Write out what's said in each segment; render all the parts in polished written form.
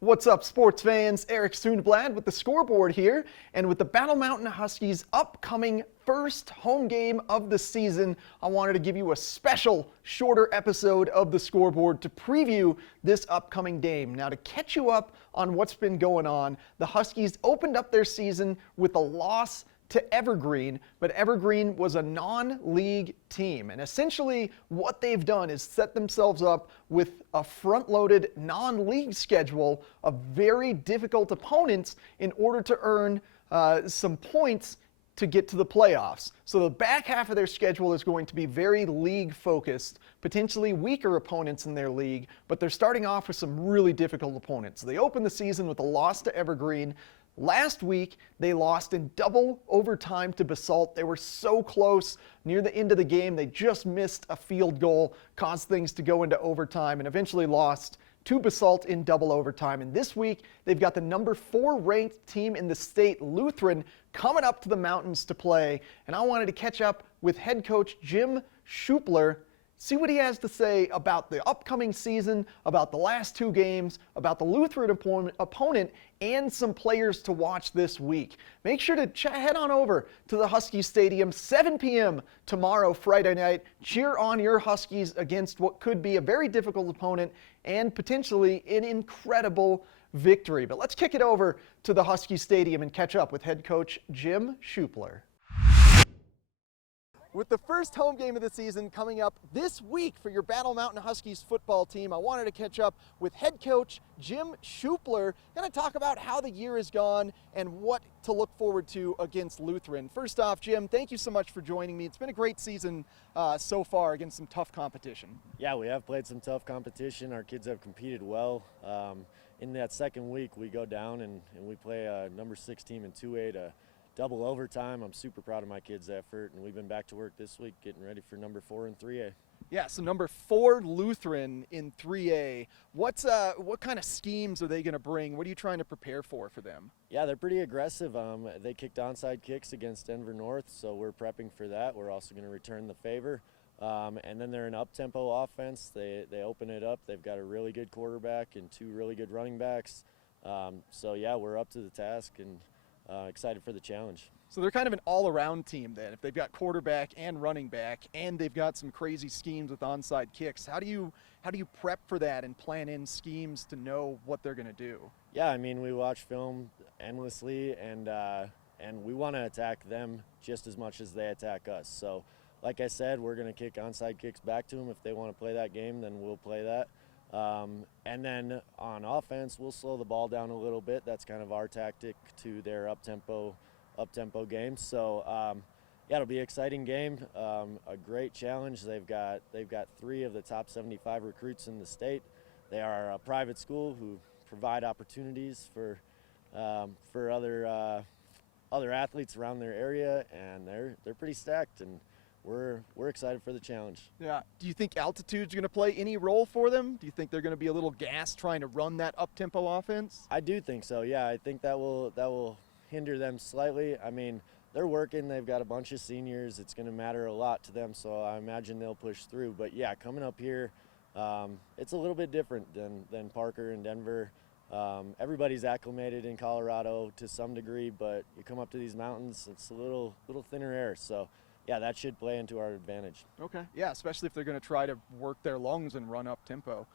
What's up, sports fans? Eric Sundblad with the Scoreboard here, and with the Battle Mountain Huskies' upcoming first home game of the season, I wanted to give you a special, shorter episode of the Scoreboard to preview this upcoming game. Now, to catch you up on what's been going on, the Huskies opened up their season with a loss to Evergreen, but Evergreen was a non-league team. And essentially what they've done is set themselves up with a front-loaded non-league schedule of very difficult opponents in order to earn some points to get to the playoffs. So the back half of their schedule is going to be very league-focused, potentially weaker opponents in their league, but they're starting off with some really difficult opponents. They opened the season with a loss to Evergreen. Last week, they lost in double overtime to Basalt. They were so close near the end of the game. They just missed a field goal, caused things to go into overtime, and eventually lost to Basalt in double overtime. And this week, they've got the number 4 ranked team in the state, Lutheran, coming up to the mountains to play. And I wanted to catch up with head coach Jim Schuppler, see what he has to say about the upcoming season, about the last 2 games, about the Lutheran opponent, and some players to watch this week. Make sure to head on over to the Huskies Stadium, 7 p.m. tomorrow, Friday night. Cheer on your Huskies against what could be a very difficult opponent and potentially an incredible victory. But let's kick it over to the Huskies Stadium and catch up with head coach Jim Schuppler. With the first home game of the season coming up this week for your Battle Mountain Huskies football team, I wanted to catch up with head coach Jim Schuppler. Going to talk about how the year has gone and what to look forward to against Lutheran. First off, Jim, thank you so much for joining me. It's been a great season so far against some tough competition. Yeah, we have played some tough competition. Our kids have competed well. In that second week, we go down and we play a number 6 team in 2A to double overtime. I'm super proud of my kids' effort, and we've been back to work this week getting ready for number 4 in 3A. Yeah, so number 4 Lutheran in 3A. What kind of schemes are they going to bring? What are you trying to prepare for them? Yeah, they're pretty aggressive. They kicked onside kicks against Denver North, so we're prepping for that. We're also going to return the favor. And then they're an up-tempo offense. They open it up. They've got a really good quarterback and 2 really good running backs. So yeah, we're up to the task and excited for the challenge. So they're kind of an all-around team then. If they've got quarterback and running back, and they've got some crazy schemes with onside kicks, how do you prep for that and plan in schemes to know what they're going to do? Yeah, I mean, we watch film endlessly, and we want to attack them just as much as they attack us. So, like I said, we're going to kick onside kicks back to them. If they want to play that game, then we'll play that. And then on offense, we'll slow the ball down a little bit. That's kind of our tactic to their up-tempo games. So yeah, it'll be an exciting game, a great challenge. They've got 3 of the top 75 recruits in the state. They are a private school who provide opportunities for other athletes around their area, and they're pretty stacked, and we're excited for the challenge. Yeah. Do you think altitude's going to play any role for them? Do you think they're going to be a little gassed trying to run that up-tempo offense? I do think so. Yeah, I think that will hinder them slightly. I mean, they're working. They've got a bunch of seniors. It's going to matter a lot to them, so I imagine they'll push through. But yeah, coming up here, it's a little bit different than Parker and Denver. Everybody's acclimated in Colorado to some degree, but you come up to these mountains, it's a little thinner air. So yeah, that should play into our advantage. Okay. Yeah, especially if they're going to try to work their lungs and run up tempo.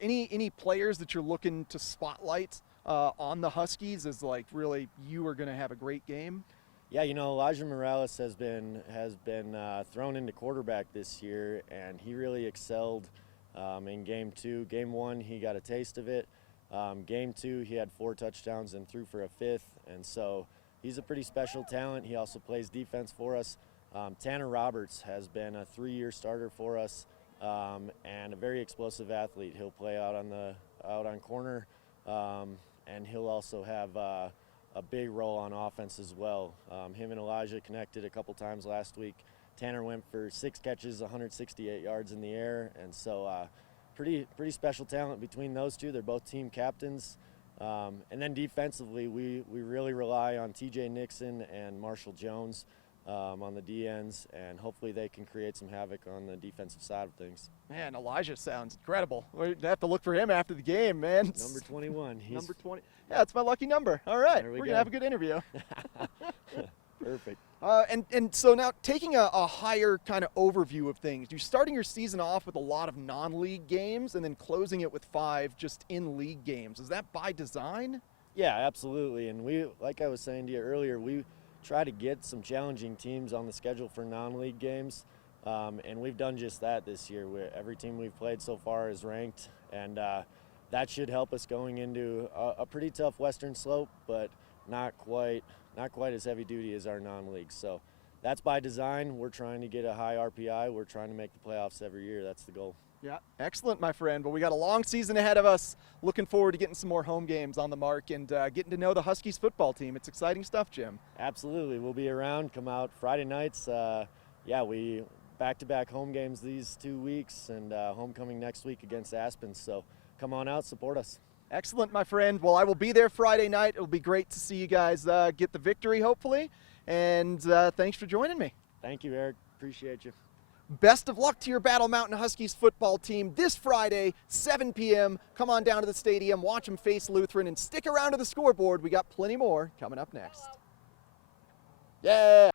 Any players that you're looking to spotlight on the Huskies as like really you are going to have a great game? Yeah, you know, Elijah Morales has been thrown into quarterback this year, and he really excelled in game 2. Game 1, he got a taste of it. Game 2, he had 4 touchdowns and threw for a 5th, and so he's a pretty special talent. He also plays defense for us. Tanner Roberts has been a 3-year starter for us, and a very explosive athlete. He'll play out on corner, and he'll also have a big role on offense as well. Him and Elijah connected a couple times last week. Tanner went for 6 catches, 168 yards in the air, and so pretty special talent between those 2. They're both team captains. And then defensively, we really rely on TJ Nixon and Marshall Jones. on the D ends, and hopefully they can create some havoc on the defensive side of things. Man, Elijah sounds incredible. We're gonna have to look for him after the game, man. Number 21. Number 20. Yeah, it's my lucky number. All right, There we we're go. gonna have a good interview. Perfect. And so now taking a higher kind of overview of things, you're starting your season off with a lot of non-league games and then closing it with 5 just in-league games. Is that by design? Yeah, absolutely. And we, like I was saying to you earlier, we try to get some challenging teams on the schedule for non-league games, and we've done just that this year. Every team we've played so far is ranked, and that should help us going into a pretty tough Western Slope, but not quite as heavy duty as our non-leagues. So that's by design. We're trying to get a high RPI. We're trying to make the playoffs every year. That's the goal. Yeah, excellent, my friend. Well, we got a long season ahead of us. Looking forward to getting some more home games on the mark and getting to know the Huskies football team. It's exciting stuff, Jim. Absolutely. We'll be around. Come out Friday nights. We back-to-back home games these 2 weeks, and homecoming next week against Aspen. So come on out, support us. Excellent, my friend. Well, I will be there Friday night. It'll be great to see you guys get the victory, hopefully. And thanks for joining me. Thank you, Eric. Appreciate you. Best of luck to your Battle Mountain Huskies football team this Friday, 7 p.m. Come on down to the stadium, watch them face Lutheran, and stick around to the scoreboard. We got plenty more coming up next. Yeah!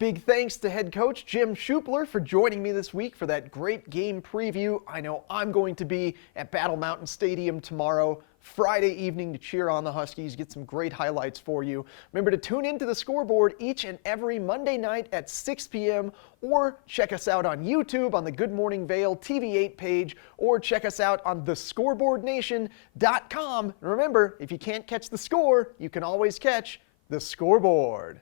Big thanks to head coach Jim Schuppler for joining me this week for that great game preview. I know I'm going to be at Battle Mountain Stadium tomorrow, Friday evening, to cheer on the Huskies, get some great highlights for you. Remember to tune into the Scoreboard each and every Monday night at 6 p.m. or check us out on YouTube on the Good Morning Vail TV8 page, or check us out on thescoreboardnation.com. And remember, if you can't catch the score, you can always catch the Scoreboard.